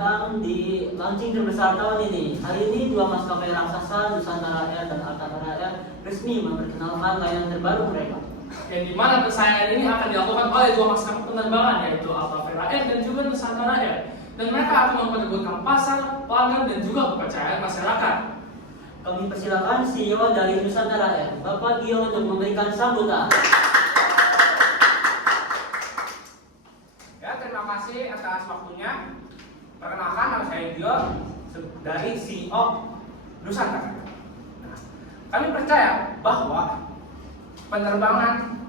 datang di launching terbesar tahun ini. Hari ini dua maskapai raksasa Nusantara Air dan Altavara Air resmi memperkenalkan layanan terbaru mereka. Yang dimana persaingan ini akan dilakukan oleh dua maskapai penerbangan, yaitu Altavara Air dan juga Nusantara Air. Dan mereka akan memperebutkan pasar, pelanggan, dan juga kepercayaan masyarakat. Kami persilakan CEO dari Nusantara Air, Bapak Gio, untuk memberikan sambutan. Ya, terima kasih atas waktunya. Perkenalkan, nama saya Gio dari CEO Nusantara. Nah, kami percaya bahwa penerbangan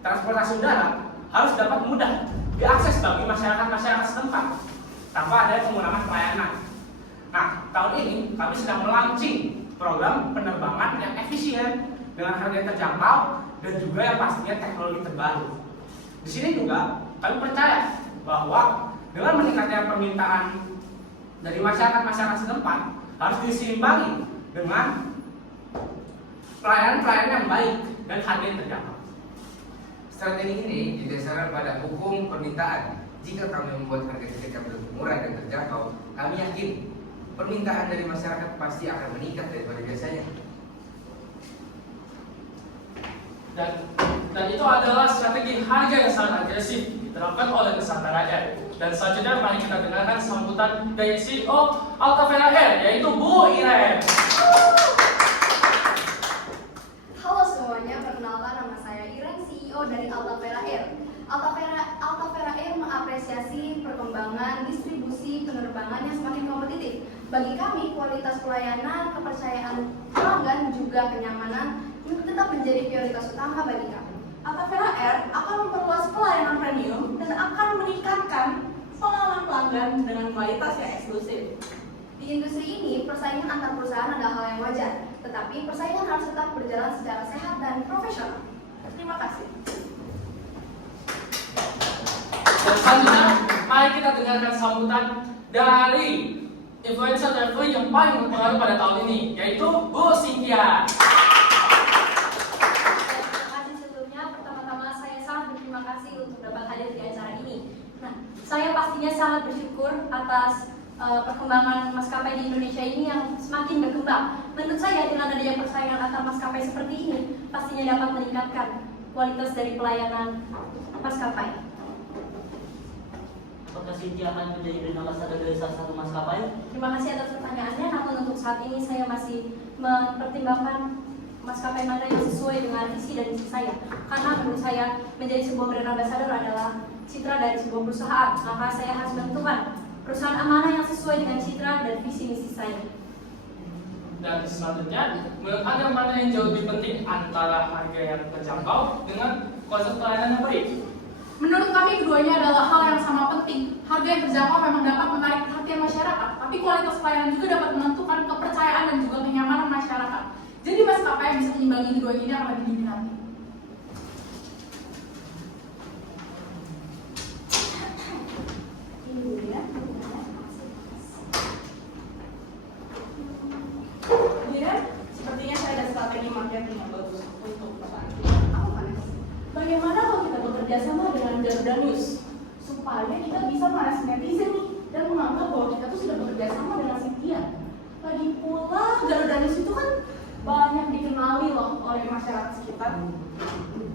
transportasi udara harus dapat mudah diakses bagi masyarakat setempat tanpa ada pengurangan pelayanan. Nah, tahun ini kami sedang melaunching program penerbangan yang efisien dengan harga yang terjangkau dan juga yang pastinya teknologi terbaru. Di sini juga kami percaya bahwa dengan meningkatnya permintaan dari masyarakat setempat harus diseimbangi dengan pelayanan yang baik dan harga yang terjangkau. Strategi ini didasarkan pada hukum permintaan. Jika kami membuat harga tiket yang lebih murah dan terjangkau, kami yakin permintaan dari masyarakat pasti akan meningkat daripada biasanya. Dan itu adalah strategi harga yang sangat agresif diterapkan oleh Nusantara Air. Dan selanjutnya mari kita dengarkan sambutan dari CEO Altavara Air, yaitu Bu Irem. Halo semuanya, perkenalkan nama saya Irem, CEO dari Altavara Air. Altavara Air mengapresiasi perkembangan distribusi penerbangan yang semakin kompetitif. Bagi kami, kualitas pelayanan, kepercayaan pelanggan, juga kenyamanan tetap menjadi prioritas utama bagi kami. Altavara Air akan memperluas pelayanan premium dan akan meningkatkan pengalaman pelanggan dengan kualitas yang eksklusif. Di industri ini, persaingan antar perusahaan adalah hal yang wajar, tetapi persaingan harus tetap berjalan secara sehat dan profesional. Terima kasih. Dan selanjutnya, mari kita dengarkan sambutan dari influencer traveler yang paling berpengaruh pada tahun ini, yaitu Bu Cynthia. Terima kasih sebelumnya. Pertama-tama saya sangat berterima kasih untuk dapat hadir di acara ini. Nah, saya pastinya sangat bersyukur atas perkembangan maskapai di Indonesia ini yang semakin berkembang. Menurut saya dengan adanya persaingan antar maskapai seperti ini, pastinya dapat meningkatkan kualitas dari pelayanan maskapai. Apakah Cynthia akan menjadi brand ambassador dari salah satu maskapai? Terima kasih atas pertanyaannya, namun untuk saat ini saya masih mempertimbangkan maskapai mana yang sesuai dengan visi dan misi saya. Karena menurut saya menjadi sebuah brand ambassador adalah citra dari sebuah perusahaan, maka saya harus menentukan perusahaan amanah yang sesuai dengan citra dan visi misi saya. Dan selanjutnya, menurut Anda mana yang jauh lebih penting antara harga yang terjangkau dengan kualitas pelayanan yang baik? Menurut kami keduanya adalah hal yang sama penting. Harga yang terjangkau memang dapat menarik perhatian masyarakat, tapi kualitas pelayanan juga dapat menentukan kepercayaan dan juga kenyamanan masyarakat. Jadi maskapai yang bisa menyimbangi keduanya ini akan lebih diminati. Kemudian, sepertinya saya ada strategi marketing yang bagus untuk perusahaan. Aku Vanessa. Bagaimana kalau kita bekerja sama dengan Garuda News supaya kita bisa manas netizen nih dan menganggap bahwa kita tuh sudah bekerja sama dengan Cynthia. Lagi pula Garuda News itu kan banyak dikenali loh oleh masyarakat sekitar.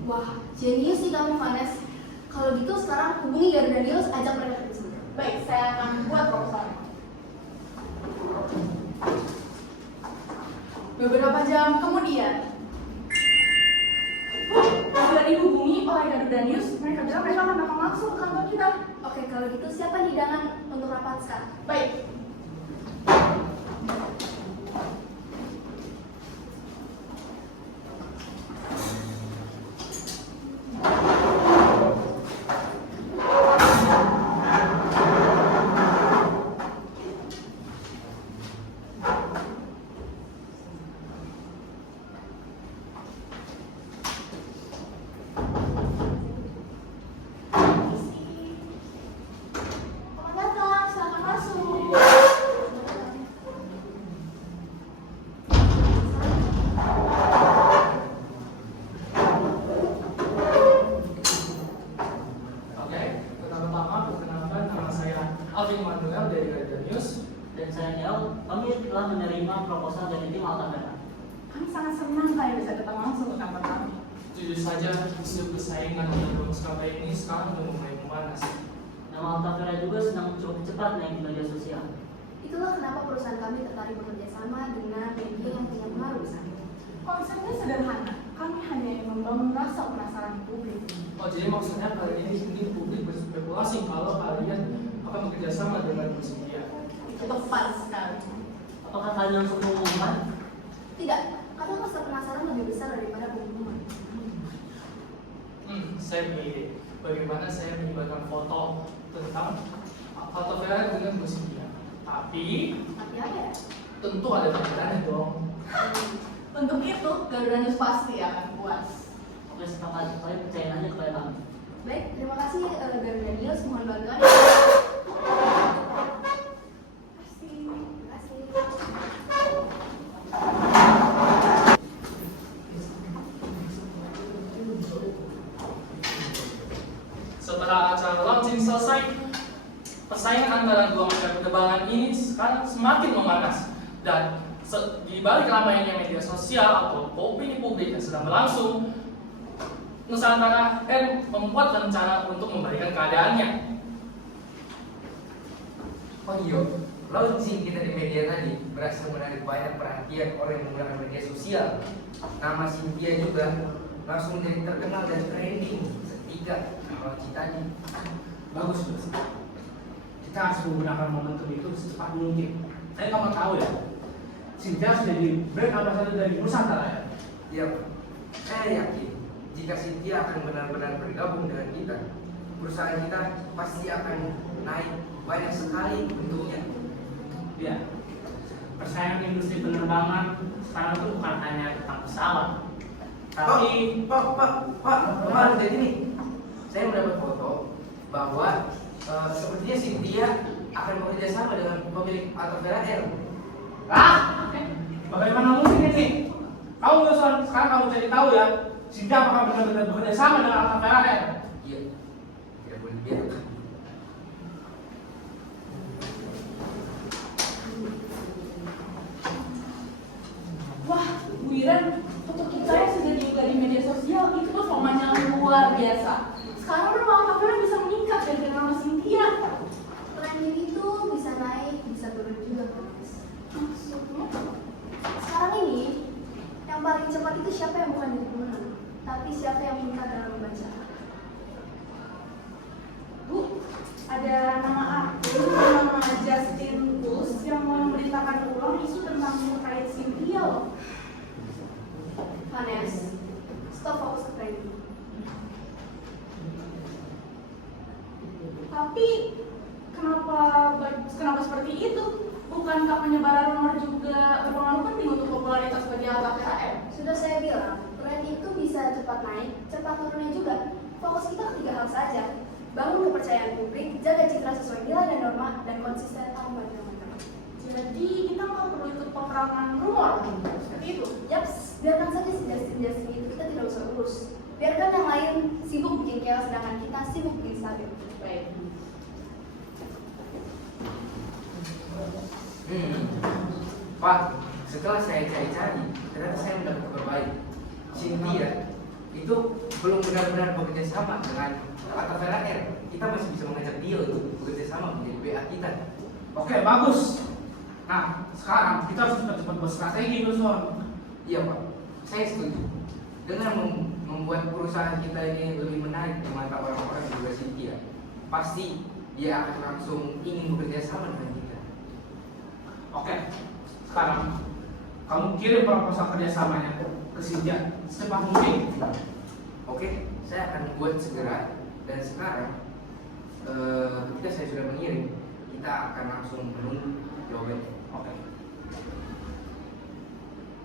Wah, jenius sih kamu, Vanes. Kalau gitu sekarang hubungi Garuda News, ajak mereka kerjasama. Baik, saya akan buat proposalnya. Beberapa jam kemudian, setelah dihubungi oleh Garuda News, mereka bilang mereka akan datang langsung ke kantor kita. Oke, kalau gitu siapa hidangan untuk rapat sekarang? Baik. Selamat datang, silakan masuk. Dan sayangnya kami telah menerima proposal dari tim Alta Vera. Kami sangat senang kalian bisa datang langsung ke kantor kami. Jujur saja, isu persaingan dengan dua maskapai ini sekarang sudah mulai memanas. Nama Alta Vera juga sedang cukup cepat naik di media sosial. Itulah kenapa perusahaan kami tertarik bekerja sama dengan media yang punya pengaruh besar. Konsepnya sederhana, kami hanya ingin membangun rasa penasaran publik. Oh, jadi maksudnya kali ini ingin publik berspekulasi kalau kalian akan bekerja sama dengan Musibia. Itu tepat sekali. Apakah kalian langsung mengumumkan? Tidak, karena rasa penasaran lebih besar daripada pengumuman. Saya punya ide. Bagaimana saya menyebarkan foto tentang Alta Vera dengan Musibia. Tapi Tapi apa ya? tentu ada tambahannya dong. Untuk itu, Garuda News pasti akan puas. Oke, sepakat. Kalian percaya aja kepada kami. Baik, terima kasih Garuda News, mohon bantuan. Terima kasih. Setelah acara launching selesai, persaingan antara dua maskapai penerbangan ini sekarang semakin memanas. Dan di balik ramainya media sosial atau opini publik yang sedang berlangsung, Nusantara Air membuat rencana untuk membalikan keadaannya. Oh iya, launching kita di media tadi berhasil menarik banyak perhatian orang yang menggunakan media sosial. Nama Cynthia juga langsung jadi terkenal dan trending seketika launching tadi. Bagus, Bos. Kita harus menggunakan momentum itu secepat mungkin. Saya kamu tahu ya, Cynthia sudah jadi brand ambassador dari Nusantara ya. Iya, Pak. Saya yakin jika Cynthia akan benar-benar bergabung dengan kita, perusahaan kita pasti akan naik banyak sekali bentuknya. Ya, persaingan industri penerbangan sekarang itu bukan hanya tentang pesawat, tapi Pak, kemarin jadi nih, saya mendapat foto bahwa sepertinya Cynthia akan bekerja sama dengan pemilik Alta Vera Air. bagaimana mungkin ini? Kamu sekarang kamu cari tahu ya, Cynthia apakah benar-benar bekerja sama dengan Alta Vera Air? Iya, tidak boleh biarkan. Wah, Bu Iren, foto kita yang sudah diunggah di media sosial itu performanya luar biasa. Sekarang rumah kamera bisa meningkat dari nama Cynthia. Trending itu bisa naik, bisa turun juga, Mas. Maksudnya? Sekarang ini, yang paling cepat itu siapa yang bukan jadi pemenang, tapi siapa yang pintar dalam membaca. Bu, ada nama akun bernama Justin Kus yang mau memberitakan ulang isu tentang terkait Cynthia loh. Vanes, stop fokus ke trending. Tapi kenapa seperti itu? Bukankah penyebaran rumor juga berpengaruh penting untuk popularitas bagi Alta Vera Air? Sudah saya bilang, tren itu bisa cepat naik, cepat turunnya juga. Fokus kita ke 3 hal saja. Bangun kepercayaan publik, jaga citra sesuai nilai dan norma, dan konsisten tanpa teman-teman. Jadi kita nggak perlu ikut peperangan rumor, seperti itu. Yaps, biarkan saja si Justin itu, kita tidak usah urus. Biarkan yang lain sibuk bikin chaos, sedangkan kita sibuk bikin stabil. Baik. Pak, setelah saya cari-cari, ternyata saya mendapat kabar baik. Cynthia itu belum benar-benar bekerja sama dengan Alta Vera Air. Kita masih bisa mengajak dia untuk bekerja sama menjadi BA kita. Oke, bagus. Nah, sekarang kita harus cepat-cepat berstrategi, Wilson. Iya Pak, saya setuju. Dengan membuat perusahaan kita ini lebih menarik di mata orang-orang yang juga Cynthia, pasti dia akan langsung ingin bekerja sama dengan kita. Oke, sekarang kamu kirim proposal kerjasamanya ke Cynthia secepat mungkin. Oke, saya akan buat segera. Dan sekarang, ketika saya sudah mengirim, kita akan langsung menunggu jawabannya. Oke.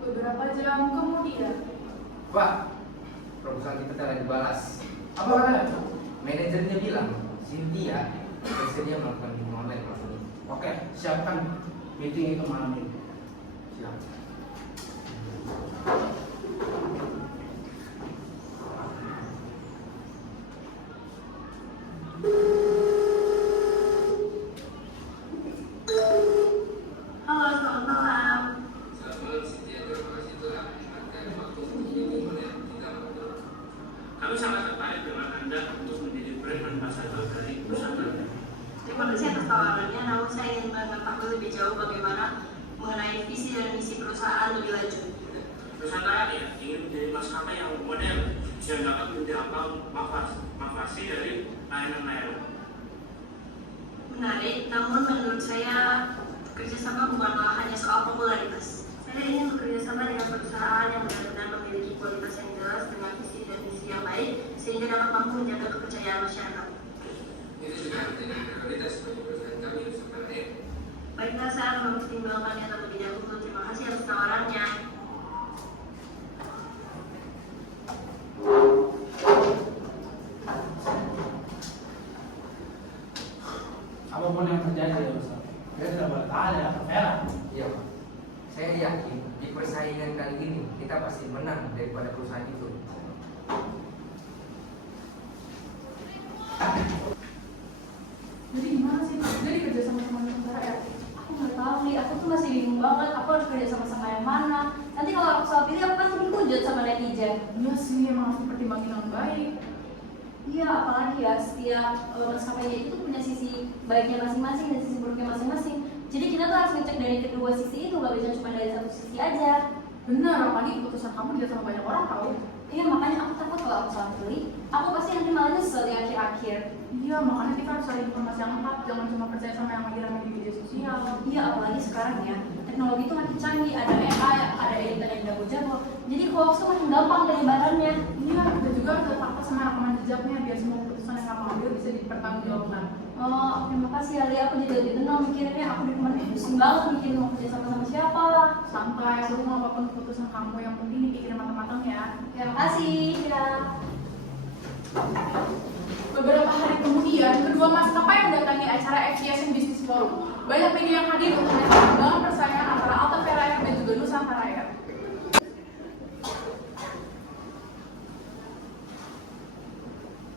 Beberapa jam kemudian, Pak, proposal kita telah dibalas. Apa katanya? Manajernya bilang, Cynthia bersedia melakukan meeting online malam ini. Oke, siapkan meeting itu malam ini. Siap. dengan pasaran dari perusahaan. Terima kasih atas tawarannya, namun saya ingin mengetahui lebih jauh bagaimana mengenai visi dan misi perusahaan lebih lanjut. Perusahaan kami ingin menjadi maskapai yang modern yang dapat menjangkau mafasi dari layanan-layanan. Menarik, namun menurut saya kerjasama bukanlah hanya soal popularitas. Saya ingin bekerjasama dengan perusahaan yang benar-benar memiliki kualitas yang jelas dengan visi dan misi yang baik sehingga dapat mampu menjaga kepercayaan masyarakat. Itu juga menjadi prioritas bagi perusahaan kami Nusantara Air. Baiklah, saya akan mempertimbangkannya terlebih dahulu. Terima kasih atas tawarannya. Apapun yang terjadi ya Ustaz, kita tidak boleh tahan ya Vera. Iya Pak. Saya yakin di persaingan kali ini kita pasti menang daripada perusahaan itu. Jadi gimana sih? Jadi kerja sama Nusantara Air. Aku nggak tahu nih, aku tuh masih bingung banget. Aku harus kerja sama yang mana? Nanti kalau aku salah pilih, aku pasti dihujat sama netizen. Iya sih, emang harus dipertimbangin dengan baik. Iya, apalagi ya setiap maskapai itu punya sisi baiknya masing-masing dan sisi buruknya masing-masing. Jadi kita tuh harus ngecek dari kedua sisi itu, nggak bisa cuma dari satu sisi aja. Benar, apalagi keputusan kamu dilihat sama banyak orang tahu. Iya, makanya aku takut kalau aku salah pilih, aku pasti nanti malah nyesel di akhir-akhir. Iya, makanya kita harus cari informasi yang lengkap, jangan cuma percaya sama yang lagi ramai di media sosial. Iya, apalagi sekarang ya, teknologi itu makin canggih, ada AI, ada editor yang jago-jago. Jadi hoax tuh makin gampang penyebarannya. Iya, kita juga harus fakta sama rekaman jejaknya biar semua keputusan yang kamu ambil bisa dipertanggungjawabkan. Oh, terima kasih Ali, aku jadi lebih tenang mikirnya. Aku di kemarin pusing banget mikirin mau kerja sama siapa. Santai, aku mau apapun keputusan kamu yang penting dipikirin matang-matang ya. Terima kasih, ya. Beberapa hari kemudian, kedua maskapai mendatangi acara FCSN Business Forum. Banyak media yang hadir untuk melihat perkembangan persaingan antara Alta Vera Air dan juga Nusantara Air.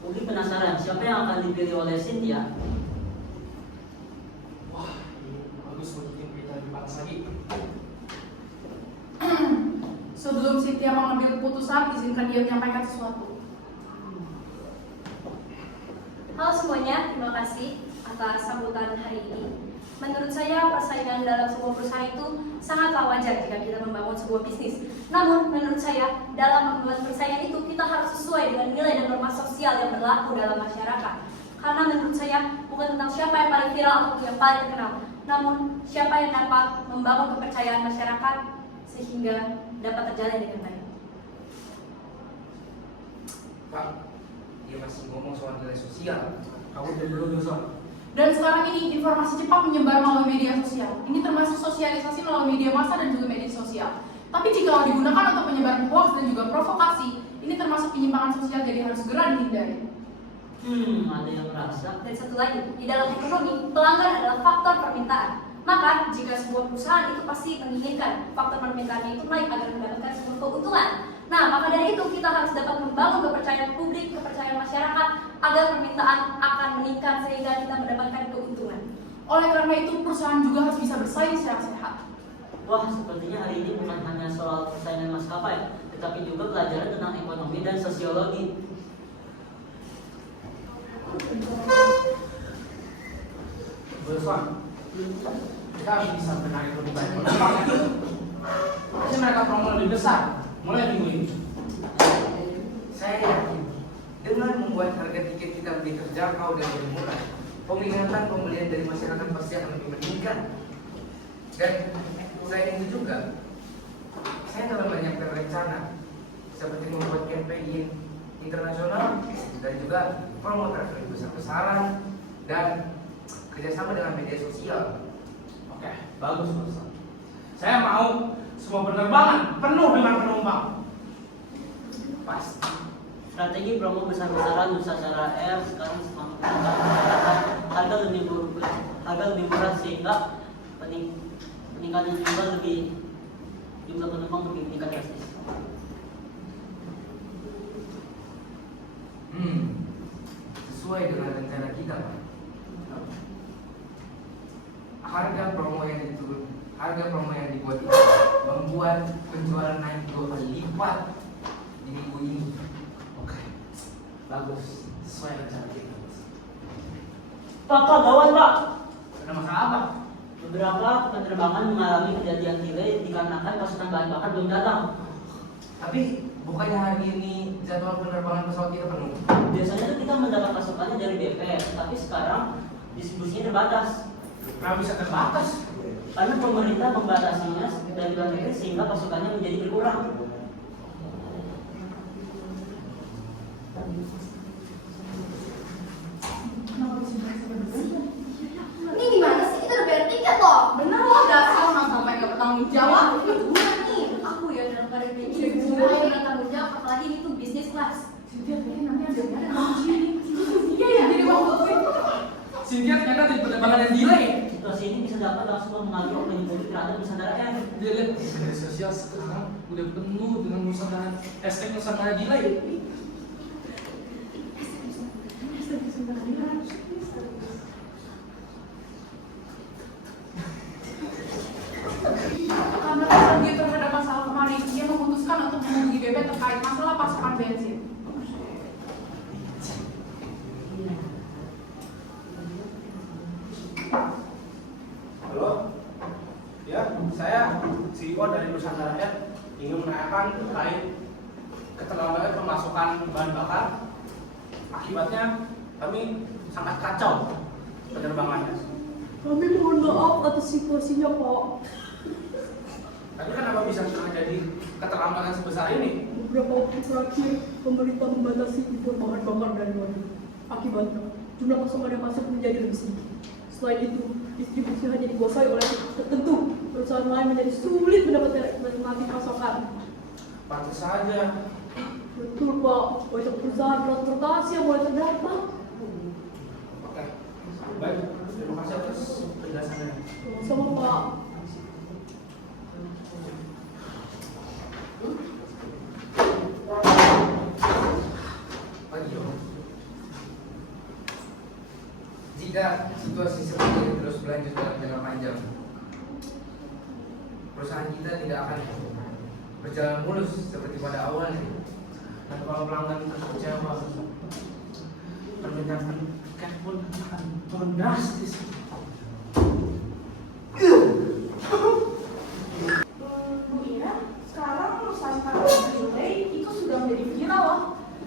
Mungkin penasaran siapa yang akan dipilih oleh Cynthia? Wah, bagus untuk tim kita lebih panas lagi. Sebelum Cynthia mengambil keputusan, izinkan dia menyampaikan sesuatu. Halo semuanya, terima kasih atas sambutan hari ini. Menurut saya, persaingan dalam sebuah perusahaan itu sangatlah wajar jika kita membangun sebuah bisnis. Namun, menurut saya, dalam membuat persaingan itu kita harus sesuai dengan nilai dan norma sosial yang berlaku dalam masyarakat. Karena menurut saya, bukan tentang siapa yang paling viral atau yang paling terkenal, namun siapa yang dapat membangun kepercayaan masyarakat sehingga dapat terjalin dengan baik. Pak, dia masih ngomong soal nilai sosial. Kamu jadi dulu Ustaz. Dan sekarang ini informasi cepat menyebar melalui media sosial. Ini termasuk sosialisasi melalui media massa dan juga media sosial. Tapi jika digunakan untuk penyebaran hoax dan juga provokasi, ini termasuk penyimpangan sosial jadi harus segera dihindari. Ada yang merasa. Dan satu lagi, di dalam ekonomi, pelanggan adalah faktor permintaan. Maka, jika sebuah perusahaan itu pasti menginginkan faktor permintaannya itu naik agar mendapatkan sebuah keuntungan. Nah, maka dari itu kita harus dapat membangun kepercayaan publik, kepercayaan masyarakat agar permintaan akan meningkat sehingga kita mendapatkan keuntungan. Oleh karena itu, perusahaan juga harus bisa bersaing secara sehat. Wah, sepertinya hari ini bukan hanya soal persaingan maskapai, tetapi juga pelajaran tentang ekonomi dan sosiologi. Ustaz, kita harus bisa menarik lebih banyak penumpang. Pasti mereka promo lebih besar mulai minggu ini. Saya yakin dengan membuat harga tiket kita lebih terjangkau dan lebih murah, peminatan pembelian dari masyarakat pasti akan lebih meningkat. Dan selain itu juga, saya telah menyiapkan rencana seperti membuat campaign internasional dan juga promo traveling besar-besaran dan kerjasama dengan media sosial. Oke, bagus Ustaz. Saya mau semua penerbangan penuh dengan penumpang. Pasti. Strategi promo besar-besaran Nusantara Air sekarang semakin meningkat masyarakat, harga lebih murah sehingga peningkatan jumlah penumpang lebih meningkat drastis. Sesuai dengan rencana kita, Pak. Harga promo yang dibuat itu membuat penjualan naik 2 kali lipat di minggu ini. Oke, bagus. Sesuai rencana kita. Pak, gawat Pak. Ada masalah apa? Beberapa penerbangan mengalami kejadian delay dikarenakan pasukan bahan bakar belum datang. Tapi bukannya hari ini jadwal penerbangan pesawat kita penuh? Biasanya tuh kita mendapat pasukannya dari BP, tapi sekarang distribusinya terbatas. Kenapa bisa terbatas? Karena pemerintah membatasinya dari luar negeri sehingga pasukannya menjadi berkurang. Ini gimana sih? Kita udah bayar tiket loh. Bener loh, dasar maskapai nggak bertanggung jawab. Bukan nih, aku ya dalam keadaan kayak gini. Semua yang bertanggung jawab, apalagi ini tuh bisnis kelas. Cynthia, kayaknya nanti ada kunci. Iya ya, jadi waktu itu. Cynthia ternyata di penerbangan yang delay. Situasi ini bisa dapat langsung mempengaruhi opini publik terhadap Nusantara Air. Dia lihat di media sosial sekarang udah penuh dengan Nusantara, hashtag Nusantara delay. Karena kesal dia terhadap masalah kemarin, dia memutuskan untuk menghubungi BP terkait masalah pasokan bensin. Halo? Ya, saya CEO dari Nusantara Air ingin menanyakan terkait keterlambatan pemasukan bahan bakar. Akibatnya kami sangat kacau penerbangannya. Kami mohon maaf atas situasinya, Pak. Tapi kenapa bisa terjadi keterlambatan sebesar ini? Beberapa waktu terakhir, pemerintah membatasi impor bahan bakar dari luar negeri. Akibatnya, jumlah pasokan yang masuk menjadi lebih sedikit. Selain itu, distribusi hanya dikuasai oleh pihak tertentu. Perusahaan lain menjadi sulit mendapatkan alternatif pasokan. Pantas saja. Betul, Pak. Banyak perusahaan transportasi yang mulai terdampak. Oke, baik. Terima kasih atas penjelasannya. Sama, Pak. Pagi, jika situasi seperti ini terus berlanjut dalam jangka panjang, perusahaan kita tidak akan berjalan mulus seperti pada awalnya. Dan kalau pelanggan terus kecewa, permintaan tiket pun akan turun drastis. Bu Ira, sekarang Nusantara delay itu sudah menjadi viral loh.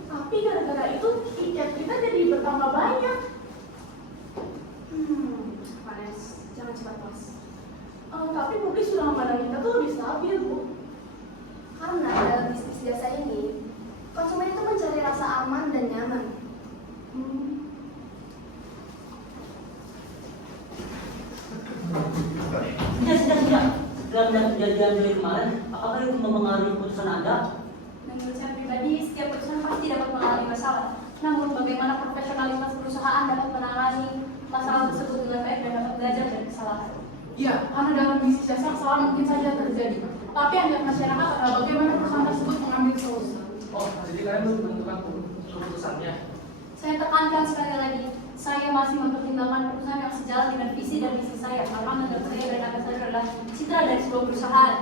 Tapi gara-gara itu tiket kita jadi bertambah banyak. Manes, jangan cepat mas. Tapi publik sudah memandang kita tuh lebih stabil, Bu. Karena dalam bisnis jasa ini, konsumen itu mencari rasa aman dan nyaman. Sudah. Setelah melihat kejadian dari kemarin, apakah itu mempengaruhi keputusan Anda? Menurut saya pribadi, setiap perusahaan pasti dapat mengalami masalah. Namun, bagaimana profesionalitas perusahaan dapat menangani masalah tersebut dengan baik dan dapat belajar dari kesalahan. Iya, karena dalam bisnis jasa kesalahan mungkin saja terjadi. Tapi yang dilihat masyarakat adalah bagaimana perusahaan tersebut mengambil solusi. Oh, jadi kalian belum menentukan keputusannya. Saya tekankan sekali lagi, saya masih mempertimbangkan perusahaan yang sejalan dengan visi dan misi saya. Karena menurut saya brand ambassador adalah citra dari sebuah perusahaan.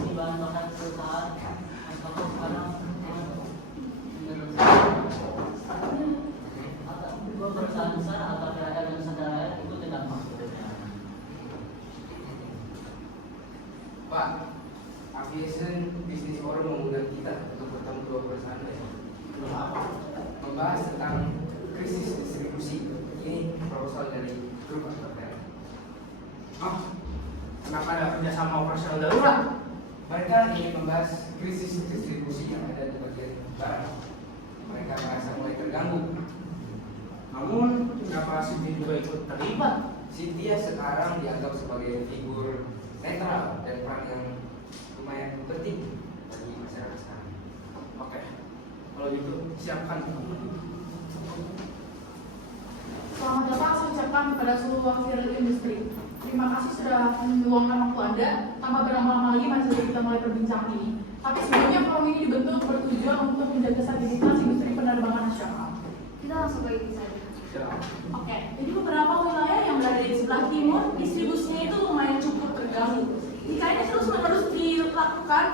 Si bahan bakar perusahaan, apakah sekarang dua perusahaan besar atau Air dan Nusantara Air itu tidak maksudnya. Pak, Aviation Business Forum mengundang kita untuk bertemu dua perusahaan lain. Membahas tentang krisis distribusi. Ini proposal dari grup Aspek. Oh, kenapa ada kerjasama operasional darurat? Mereka ingin membahas krisis distribusi yang ada di bagian barat. Mereka merasa mulai terganggu. Namun, kenapa Cindy juga ikut terlibat? Cynthia sekarang dianggap sebagai figur netral dan peran yang lumayan penting bagi masyarakat sekarang. Oke, kalau gitu siapkan. Selamat datang saya ucapkan kepada seluruh wakil industri. Terima kasih sudah meluangkan waktu Anda. Tanpa berlama-lama lagi, mari kita mulai perbincangan ini. Tapi sebelumnya forum ini dibentuk bertujuan untuk menjaga stabilitas industri penerbangan nasional. Kita langsung ke ini saja. Oke, jadi beberapa wilayah yang berada di sebelah timur, distribusinya itu lumayan cukup terganggu. Jika ini terus-menerus dilakukan,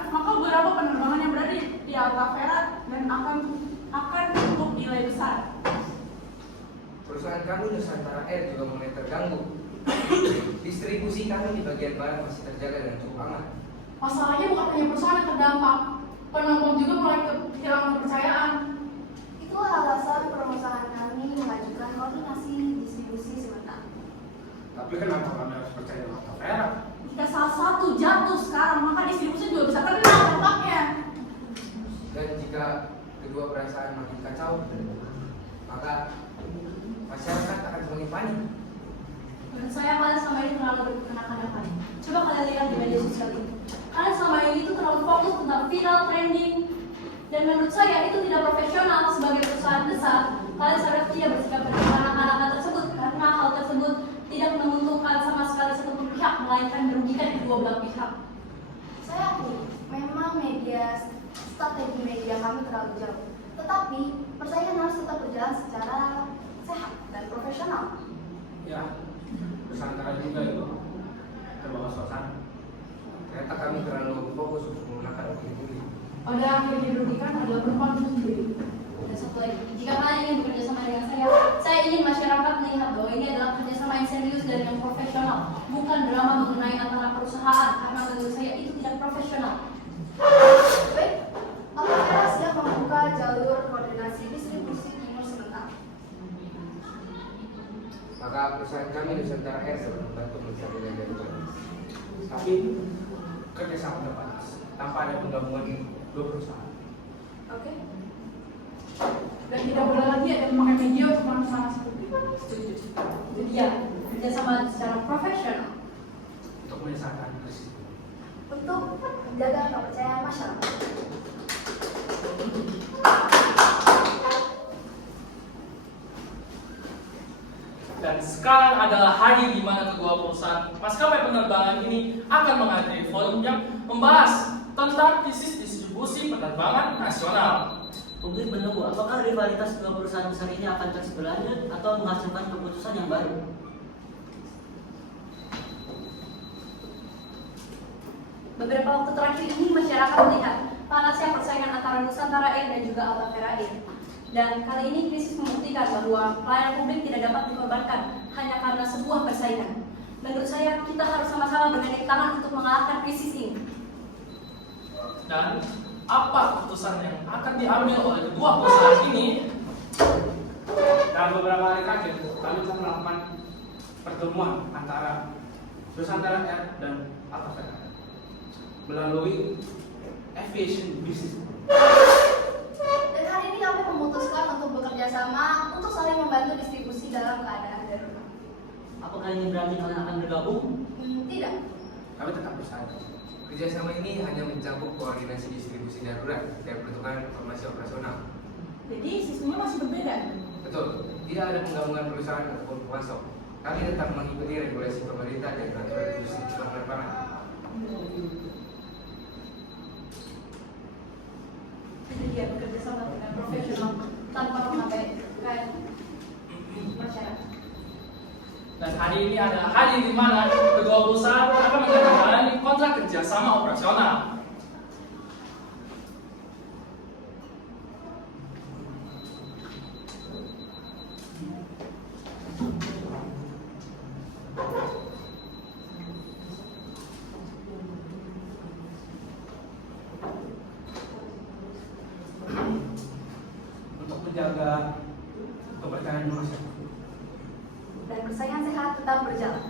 kami Nusantara Air juga mulai terganggu. Distribusi kami di bagian barat masih terjaga dengan cukup aman. Masalahnya bukan hanya perusahaan yang terdampak, penumpang juga mulai kehilangan kepercayaan. Itu alasan perusahaan kami mengajukan koordinasi distribusi sementara. Tapi kenapa kami harus percaya Alta Vera? Jika salah satu jatuh sekarang, maka distribusi juga bisa terkena dampaknya. Dan jika kedua perasaan makin kacau, maka masyarakat akan semakin panik. Menurut saya kalian selama ini terlalu berkenakan-kenakan. Coba kalian lihat di media sosial itu. Kalian selama ini itu terlalu fokus tentang viral, trending, dan menurut saya itu tidak profesional sebagai perusahaan besar. Kalian seharusnya tidak bersikap berkenakan-kenakan tersebut karena hal tersebut tidak menguntungkan sama sekali satu pihak, melainkan merugikan kedua belah pihak. Saya akui, memang strategi media kami terlalu jauh. Tetapi, persaingan harus tetap berjalan secara sehat dan profesional. Ya, Nusantara juga itu terbawa suasana. Ternyata kami terlalu fokus untuk menggunakan opini publik. Pada akhirnya dirugikan adalah perempuan itu sendiri. Dan satu lagi, jika kalian ingin bekerja sama dengan saya ingin masyarakat melihat bahwa ini adalah kerjasama yang serius dan yang profesional, bukan drama mengenai antara perusahaan, karena menurut saya itu tidak profesional. Baik, Alta Vera siap membuka jalur koordinasi distribusi timur sementara. Maka perusahaan kami Nusantara Air dapat membantu mencari jalan. Tapi kerjasama terbatas tanpa ada penggabungan dua perusahaan. Oke? Dan tidak boleh lagi ada memakai media untuk melaksanakan seperti itu. Setuju. Itu dia, kerjasama secara profesional. Untuk menyelesaikan krisis. Untuk menjaga kepercayaan masyarakat. Dan sekarang adalah hari di mana kedua perusahaan maskapai penerbangan ini akan menghadiri forum yang membahas tentang krisis distribusi penerbangan nasional. Publik menunggu apakah rivalitas dua perusahaan besar ini akan terus berlanjut atau menghasilkan keputusan yang baru. Beberapa waktu terakhir ini masyarakat melihat panasnya persaingan antara Nusantara Air dan juga Alta Vera Air. Dan kali ini krisis membuktikan bahwa pelayanan publik tidak dapat dikorbankan hanya karena sebuah persaingan. Menurut saya kita harus sama-sama bergandeng tangan untuk mengalahkan krisis ini. Dan apa keputusan yang akan diambil oleh kedua perusahaan ini? Dalam beberapa hari terakhir, kami telah melakukan pertemuan antara Nusantara Air dan Alta Vera melalui aviation business. Dan hari ini kami memutuskan untuk bekerja sama untuk saling membantu distribusi dalam keadaan darurat. Apakah ini berarti kalian akan bergabung? Tidak. Kami tetap bersaing. Kerjasama ini hanya mencakup koordinasi distribusi darurat dan pertukaran informasi operasional. Jadi sistemnya masih berbeda. Betul, tidak ada penggabungan perusahaan ataupun pemasok. Kami tetap mengikuti regulasi pemerintah dan peraturan industri penerbangan. Itu dia bekerja sama dengan profesional tanpa mengabaikan masyarakat. Dan hari ini adalah hari di mana kedua perusahaan akan menandatangani kontrak kerjasama operasional. Untuk menjaga kepercayaan masyarakat. Dan persaingan sehat tetap berjalan.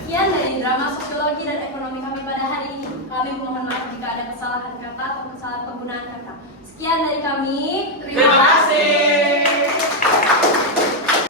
Sekian dari drama sosiologi dan ekonomi kami pada hari ini. Kami mohon maaf jika ada kesalahan kata atau kesalahan penggunaan kata. Sekian dari kami. Terima